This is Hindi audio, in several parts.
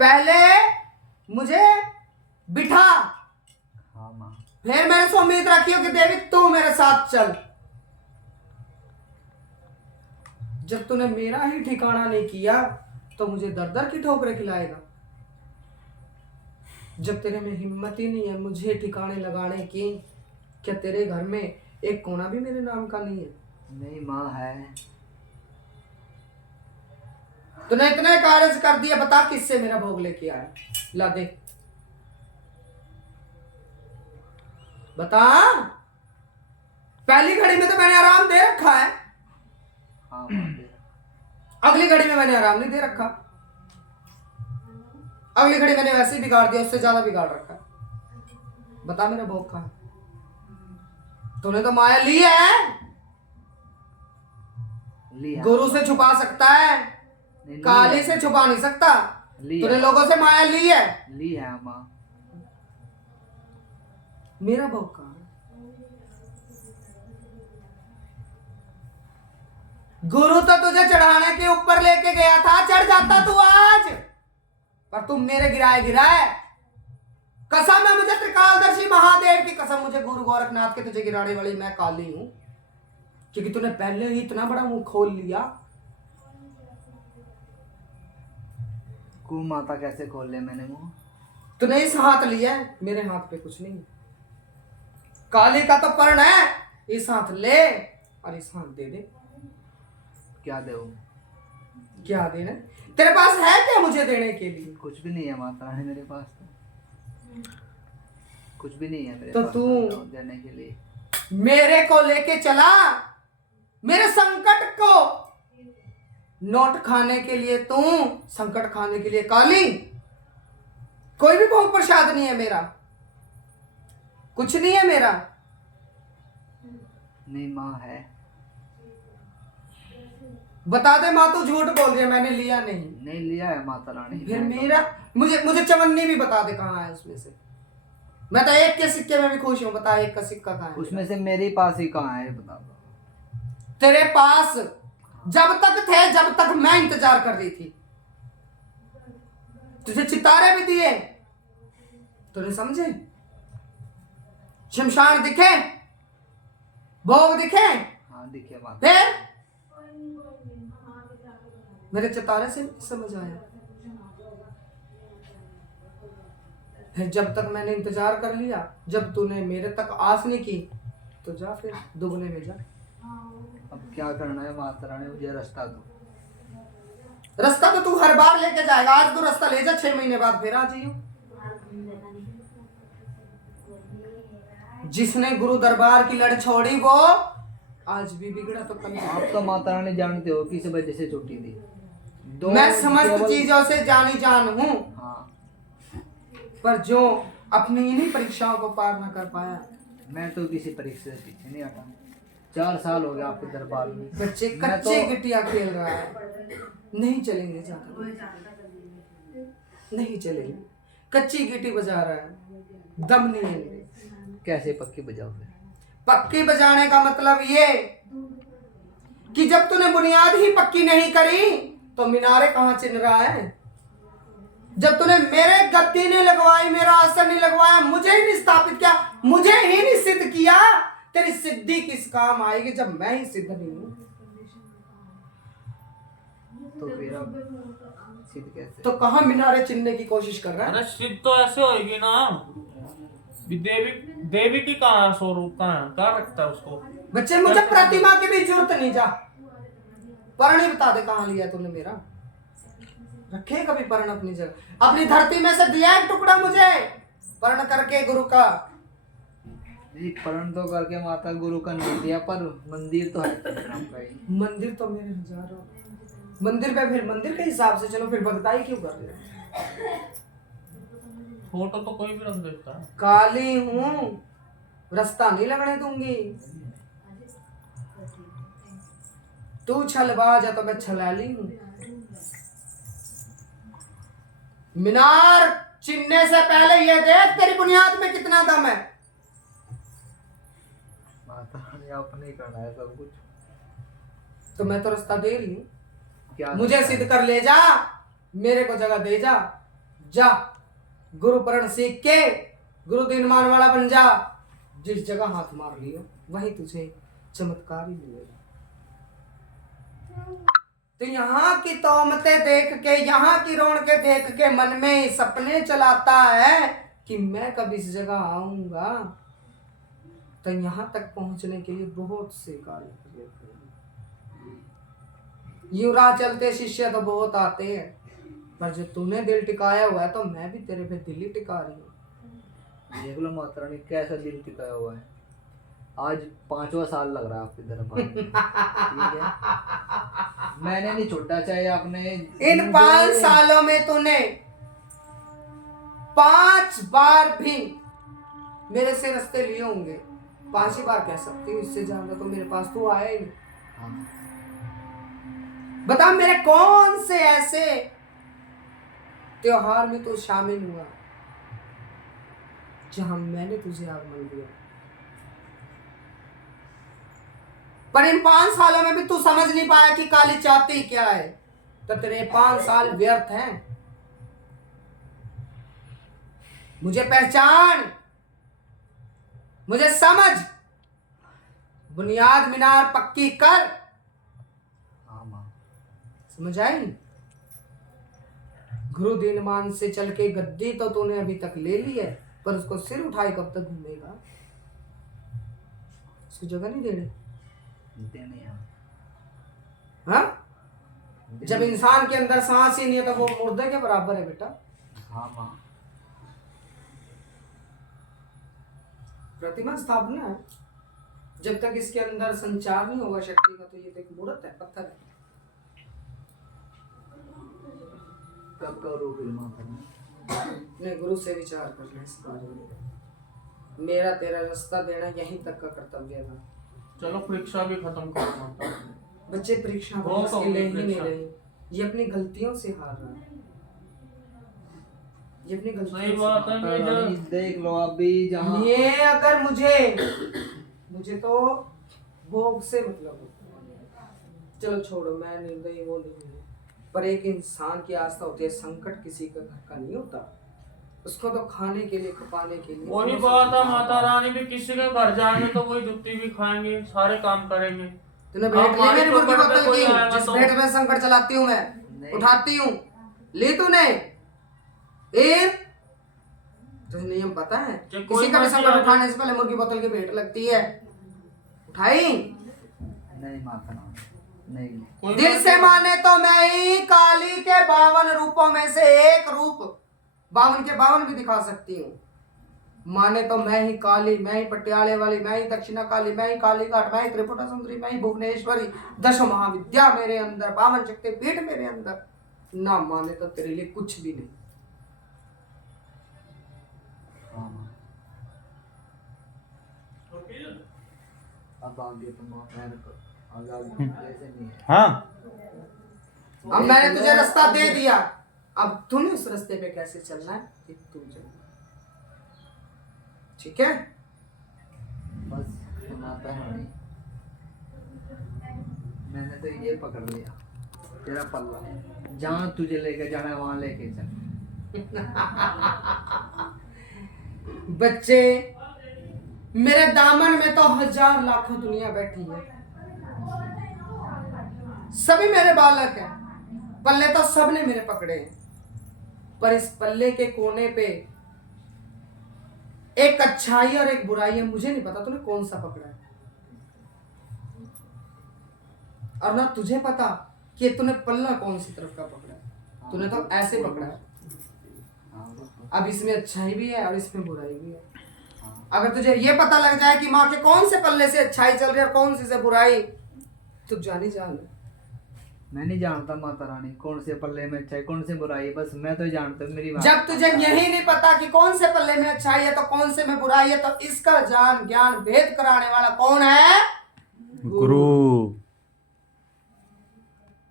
पहले मुझे बिठा, हाँ माँ। फिर मेरे से उम्मीद रखियो कि देवी तू मेरे साथ चल। जब तूने मेरा ही ठिकाना नहीं किया तो मुझे दर दर की ठोकरें खिलाएगा। जब तेरे में हिम्मत ही नहीं है मुझे ठिकाने लगाने की, क्या तेरे घर में एक कोना भी मेरे नाम का नहीं है? नहीं माँ है। तूने इतने कार्य कर दिए, बता किससे मेरा भोग लेके आया? ला दे, बता। पहली घड़ी में तो मैंने आराम दे रखा है, हाँ माँ दे। अगली घड़ी में मैंने आराम नहीं दे रखा। अगली घड़ी मैंने वैसे ही बिगाड़ दिया, उससे ज्यादा बिगाड़ रखा है। बता मेरा भोग कहाँ है? तूने तो माया ली है, लिया। गुरु से छुपा सकता है, नहीं, काली से छुपा नहीं सकता। लिया। तूने लोगों से माया ली है। ली है माँ। मेरा भोग कहाँ है? गुरु तो तुझे चढ़ाने के ऊपर लेके गया था, चढ़ जाता तू आज, पर तुम मेरे गिराए गिराए। कसम है मुझे त्रिकालदर्शी महादेव की कसम, मुझे गुरु गोरखनाथ के तुझे गिराने वाली मैं काली हूं, क्योंकि तूने पहले ही इतना बड़ा मुंह खोल लिया। कु माता कैसे खोल ले मैंने मुंह? तूने इस हाथ लिया है, मेरे हाथ पे कुछ नहीं। काली का तो पर्ण है, इस हाथ ले और इस हाथ दे दे। क्या दे? क्या देना? तेरे पास है क्या मुझे देने के लिए? कुछ भी नहीं है माता रानी मेरे पास तो। कुछ भी नहीं है मेरे तो पास तू देने के लिए। मेरे को लेके चला, मेरे संकट को नोट खाने के लिए तू, संकट खाने के लिए काली। कोई भी भोग प्रसाद नहीं है मेरा, कुछ नहीं है मेरा। नहीं माँ है। बता दे माँ, तू झूठ बोल रही है, मैंने लिया नहीं। नहीं लिया है माता रानी। फिर मेरा मुझे चवन्नी भी बता दे कहाँ है उसमें से। मैं तो एक के सिक्के में भी खुश हूँ, बता एक का सिक्का कहाँ है? उसमें से मेरे पास ही कहाँ है बता दो। तेरे पास जब तक थे, जब तक मैं इंतजार कर रही थी। तुझे चितारे भी दिए, तूने समझे? शमशान दिखे, भोग दिखे, हाँ दिखे माता। फिर मेरे चितारे से समझ आया। फिर जब तक मैंने इंतजार कर लिया, जब तूने मेरे तक आस नहीं की, तो जा फिर दुगने में जा। अब क्या करना है माता रानी, मुझे रास्ता दो। रास्ता तो तू हर बार लेके जाएगा, आज तो रास्ता ले जा, 6 महीने बाद फिर आ जाइयो। जिसने गुरु दरबार की लड़ छोड़ी वो आज भी बिगड़ा तो कल। आप तो माता रानी जानते हो किस वजह से छुट्टी दी। मैं समस्त चीजों से जानी जान हूँ, हाँ। पर जो अपनी इन्हीं परीक्षाओं को पार न कर पाया। मैं तो किसी परीक्षा से पीछे नहीं हटा। 4 साल हो गए आपके दरबार में। बच्चे कच्चे गिट्टियां खेल रहा है, नहीं चलेंगे ज्यादा, नहीं चलेंगे। कच्ची गिट्टी बजा रहा है, दम नहीं है मेरे। कैसे पक्की बजाओगे? पक्की बजाने का मतलब ये कि जब तूने बुनियाद ही पक्की नहीं करी तो मीनारे कहाँ चिन रहा है? जब तूने मेरे गद्दी नहीं लगवाई, मेरा आसन नहीं लगवाया, मुझे ही नहीं स्थापित किया, मुझे ही नहीं सिद्ध किया, तेरी सिद्धि किस काम आएगी जब मैं ही सिद्ध नहीं हूं? तो फिर अब सिद्ध कैसे? तो कहाँ मीनारे चिनने की कोशिश कर रहा है? अरे सिद्ध तो ऐसे होगी ना, देवी देवी की कहाँ स्वरूप कहाँ रखता है उसको? बच्चे मुझे प्रतिमा की भी जरूरत नहीं, जा पर्ण ही बता दे कहाँ लिया तूने मेरा। रखे कभी पर्ण अपनी जगह? अपनी धरती में से दिया एक टुकड़ा मुझे पर्ण करके गुरु का। जी परण तो करके माता गुरु का नहीं दिया, पर मंदिर तो है आपका ही। मंदिर तो मेरे हजारों, मंदिर पे फिर मंदिर के हिसाब से चलो, फिर भगताई क्यों कर रहे हो? फोटो तो कोई भी रख देता है। काली हूं, रास्ता नहीं लगने दूंगी। तू छलबाज है तो मैं छलाली हूं। मीनार चिनने से पहले ये देख तेरी बुनियाद में कितना दम है। माता रानी आपने ही करना है सब कुछ। तो मैं तो रास्ता दे रही हूँ, क्या मुझे सिद्ध कर ले जा, मेरे को जगह दे जा। जा गुरु प्रण सीख के गुरु दीनमान वाला बन जा। जिस जगह हाथ मार लियो वहीं तुझे चमत्कार ही मिलेगा। तो यहाँ की तोमतें देख के, यहाँ की रौनकें देख के मन में सपने चलाता है कि मैं कब इस जगह आऊंगा। तो यहाँ तक पहुंचने के लिए बहुत से कार्य करने पड़ेंगे। यूं राह चलते शिष्य तो बहुत आते हैं, पर जो तूने दिल टिकाया हुआ है तो मैं भी तेरे पे दिल ही टिका रही हूँ। देख लो माता रानी कैसा दिल टिकाया हुआ है। आज 5वां साल लग रहा है आपकी तरफ आने में। ठीक है, मैंने नहीं छोड़ा, चाहे आपने इन 5 सालों में तूने 5 बार भी मेरे से रास्ते लिए होंगे। 5 ही बार कह सकती हूँ, इससे ज्यादा तो मेरे पास तू आया ही नहीं। हाँ। बता मेरे कौन से ऐसे त्योहार में तू शामिल हुआ जहां मैंने तुझे आगमन दिया। पर इन 5 सालों में भी तू समझ नहीं पाया कि काली चाहती क्या है, तो तेरे 5 साल व्यर्थ हैं। मुझे पहचान, मुझे समझ, बुनियाद मीनार पक्की कर। हाँ माँ। समझ आई? गुरु दीनमान से चल के गद्दी तो तूने अभी तक ले ली है, पर उसको सिर उठाए कब तक घूमेगा? उसको जगह नहीं देने। देने हैं। हाँ? जब इंसान के अंदर सांस ही नहीं है तो वो मुर्दे के बराबर है बेटा। हाँ माँ। प्रतिमा स्थापना है, जब तक इसके अंदर संचार नहीं होगा शक्ति का तो ये तो एक मूर्त है, पत्थर है। कब करोगे माता रानी? नहीं, गुरु से विचार कर ले इस बारे में। मेरा तेरा रास्ता देना यहीं तक का कर्तव्य था। चलो परीक्षा भी खत्म कर माता। बच्चे परीक्षा को बहुत इसके लिए ही नहीं परीक्षा। रहे, ये अपनी गलतियों से हार रहा है। ये अपनी सही गलतियों बात है। माता रानी देख लो अभी जहाँ ये अगर मुझे तो भोग से मतलब होता है। चलो छोड़ो, मैं निर्दयी वो नहीं हूँ, पर एक इंसान की आस्था होती है। संकट किसी का घर का नहीं होता, उसको तो खाने के लिए, खपाने के लिए। वही बात है, माता रानी भी किसी के घर जाएंगे तो वही जुत्ती भी खाएंगे, सारे काम करेंगे। तूने भेंट ली मेरी मुर्गी पकड़ पे बोतल कोई की, आएगा जिस तो- भेंट में संकट चलाती हूँ मैं, नहीं। उठाती हूँ, ली तूने? तुझे नियम पता है? कि कोई किसी का भी मर्जी संकट आ जाए। उठाने से पहले मुर्गी बोतल की भेंट लगती है। उठाई? नहीं माता रानी नहीं। कोई दिल बात से नहीं। माने तो मैं ही काली के 52 रूपों में से एक रूप, 52 के 52 भी दिखा सकती हूँ। माने तो मैं ही काली, मैं ही पटियाले वाली, मैं ही दक्षिणा काली, मैं ही काली घाट, मैं ही त्रिपुरा सुंदरी, मैं ही भुवनेश्वरी, 10 महाविद्या मेरे अंदर, 52 शक्ति पीठ मेरे अंदर। ना माने तो तेरे लिए कुछ भी नहीं। हाँ माँ। अब आगे तुम आगे जैसे नहीं है। हाँ, अब मैंने तुझे रास्ता दे दिया, अब तूने उस रास्ते पे कैसे चलना है ये तू जान। ठीक है? बस माता रानी मैंने तो ये पकड़ लिया तेरा पल्ला, जहाँ तुझे लेके जाना है वहां लेके चल। बच्चे, मेरे दामन में तो हजार लाखों दुनिया बैठी है, सभी मेरे बालक हैं। पल्ले तो सबने मेरे पकड़े हैं, पर इस पल्ले के कोने पे एक अच्छाई और एक बुराई है। मुझे नहीं पता तूने कौन सा पकड़ा है, और ना तुझे पता कि तूने पल्ला कौन सी तरफ का पकड़ा है। तूने तो ऐसे पकड़ा है। अब इसमें अच्छाई भी है और इसमें बुराई भी है। अगर तुझे ये पता लग जाए कि माँ के कौन से पल्ले से अच्छाई चल रही है और कौन से बुराई, तो जानी जान। मैं नहीं जानता माता रानी कौन से पल्ले में अच्छा है कौन से बुराई है, बस मैं तो जानता हूँ मेरी बात। जब तुझे यही नहीं पता कि कौन से पल्ले में अच्छाई है तो कौन से में बुराई है, तो इसका जान ज्ञान भेद कराने वाला कौन है? गुरु।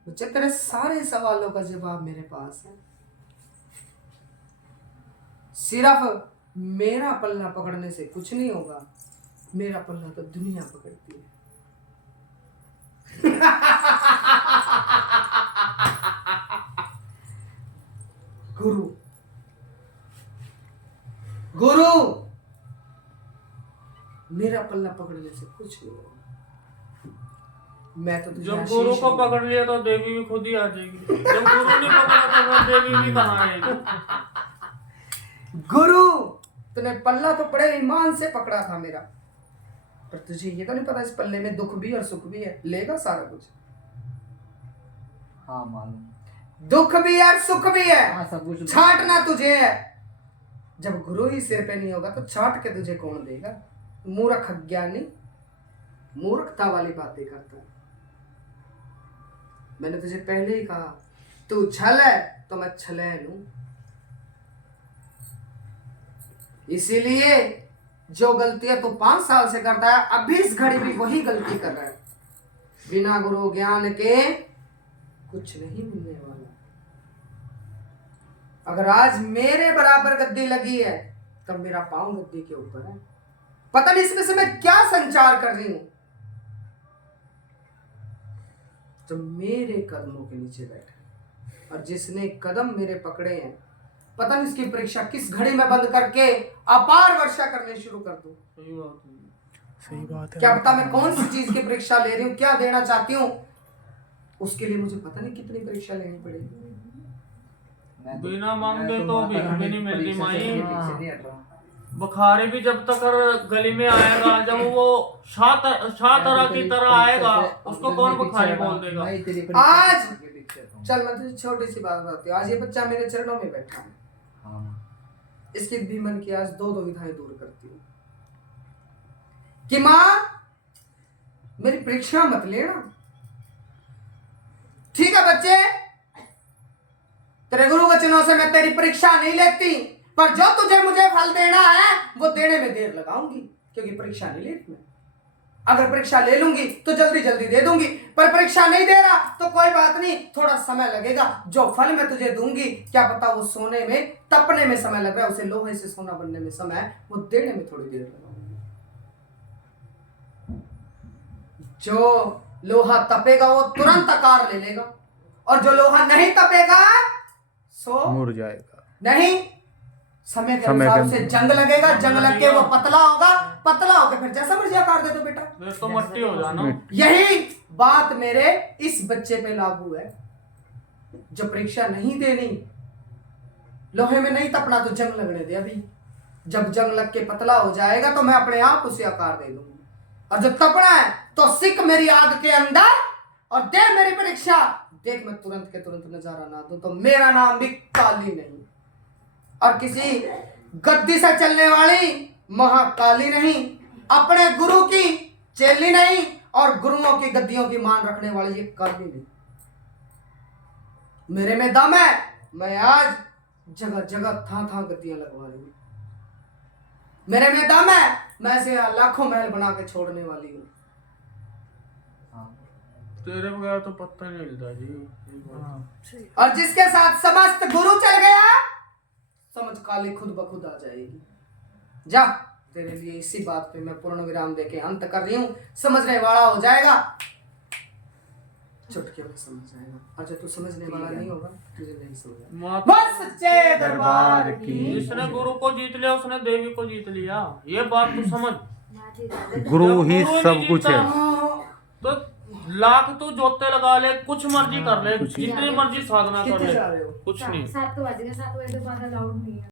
बच्चे, तेरे सारे सवालों का जवाब मेरे पास है। सिर्फ मेरा पल्ला पकड़ने से कुछ नहीं होगा, मेरा पल्ला तो दुनिया पकड़ती है। गुरु गुरु मेरा पल्ला पकड़ने से कुछ नहीं होगा। मैं तो तुझे जब आशीष गुरु को दूंगा। पकड़ लिया तो देवी भी खुद ही आ जाएगी। जब गुरु ने पकड़ा तो फिर देवी भी कहाँ आएगी? गुरु तूने पल्ला तो बड़े ईमान से पकड़ा था मेरा, पर तुझे ये तो नहीं पता इस पल्ले में दुख भी और सुख भी है। लेगा सारा कुछ, हाँ मालूम। दुख भी है और सुख भी है। हाँ सब कुछ। छांटना तुझे है। जब गुरु ही सिर पे नहीं होगा तो छांट के तुझे कौन देगा? मूर्ख अज्ञानी मूर्खता वाली बातें करता है। मैंने तुझे पहले ही कहा तू छल है तो मैं छले लूं। इसीलिए जो गलतियां तू 5 साल से करता है अभी इस घड़ी भी वही गलती कर रहा है। बिना गुरु ज्ञान के कुछ नहीं मिलने वाला। अगर आज मेरे बराबर गद्दी लगी है तब मेरा पांव गद्दी के ऊपर है। पता नहीं इसमें से मैं क्या संचार कर रही हूं। तो मेरे कदमों के नीचे बैठा है और जिसने कदम मेरे पकड़े हैं पता नहीं इसकी परीक्षा किस घड़ी में बंद करके अपार वर्षा करने शुरू कर दूं। सही बात है। क्या पता मैं कौन सी चीज की परीक्षा ले रही हूँ, क्या देना चाहती हूँ, उसके लिए मुझे पता नहीं कितनी परीक्षा लेनी पड़ेगी। बिना मांगे तो भी नहीं मिलती माई। हाँ। बुखारी भी जब तक गली में आएगा, जब वो शाह की तरह आएगा, उसको कौन बुखारी बोल देगा? आज चल मैं तुझे छोटी सी बात बताती हूँ। आज ये बच्चा मेरे चरणों में बैठा है। हाँ। इसकी भी मन की आज 2 दुविधाएं दूर करती हूँ कि माँ मेरी परीक्षा मत लेना। ठीक है बच्चे, तेरे गुरु वचनों से मैं तेरी परीक्षा नहीं लेती, पर जो तुझे मुझे फल देना है वो देने में देर लगाऊंगी, क्योंकि परीक्षा नहीं लेती मैं। अगर परीक्षा ले लूंगी तो जल्दी जल्दी दे दूंगी, पर परीक्षा नहीं दे रहा तो कोई बात नहीं, थोड़ा समय लगेगा। जो फल मैं तुझे दूंगी क्या पता वो सोने में तपने में समय लग रहा है, उसे लोहे से सोना बनने में समय है, वो देने में थोड़ी देर लगाऊंगी। जो लोहा तपेगा वो तुरंत आकार ले लेगा, और जो लोहा नहीं तपेगा सो मुड़ जाएगा। नहीं, समय के अनुसार उसे जंग लगेगा, जंग लग के वो पतला होगा, पतला होकर फिर जैसा मर्जी आकार दे दो बेटा। फिर तो मट्टी हो जाना। यही बात मेरे इस बच्चे पे लागू है। जो परीक्षा नहीं देनी, लोहे में नहीं तपना तो जंग लगने दे अभी। जब जंग लग के पतला हो जाएगा तो मैं अपने आप उसे आकार दे दूंगी, और जब तपना है तो सिक मेरी आग के अंदर और दे मेरी परीक्षा। देख मैं तुरंत के तुरंत नजारा ना दूं तो मेरा नाम भी काली नहीं, और किसी गद्दी से चलने वाली महाकाली नहीं, अपने गुरु की चेली नहीं, और गुरुओं की गद्दियों की मान रखने वाली ये काली नहीं। मेरे में दम है, मैं आज जगह जगह था गद्दियां लगवा रही हूं। मेरे में दम है, मैं से लाखों महल बना के छोड़ने वाली हूं। तेरे बगैर तो पत्ता नहीं हिलता जी। और जिसके साथ समस्त गुरु चल गया समझ काली खुद ब खुद आ जाएगी। जा, तेरे लिए इसी बात पे मैं पूर्ण विराम देके अंत कर रही हूँ। समझने वाला हो जाएगा, चुटकी में समझ जाएगा, और जो तू समझने वाला नहीं होगा तुझे नहीं समझ। बस सच्चे दरबार की। जिसने गुरु को जीत लिया उसने देवी को जीत लिया, ये बात तू समझ। गुरु ही जब गुरु सब नहीं कुछ है। जीता, तो लाख तू जोते लगा ले, कुछ मर्जी कर ले, जितनी मर्जी साधना कर कितने ले, जा रहे हो? कुछ नहीं। 7 बज गए, 7 बजे के बाद अलाउड नहीं है।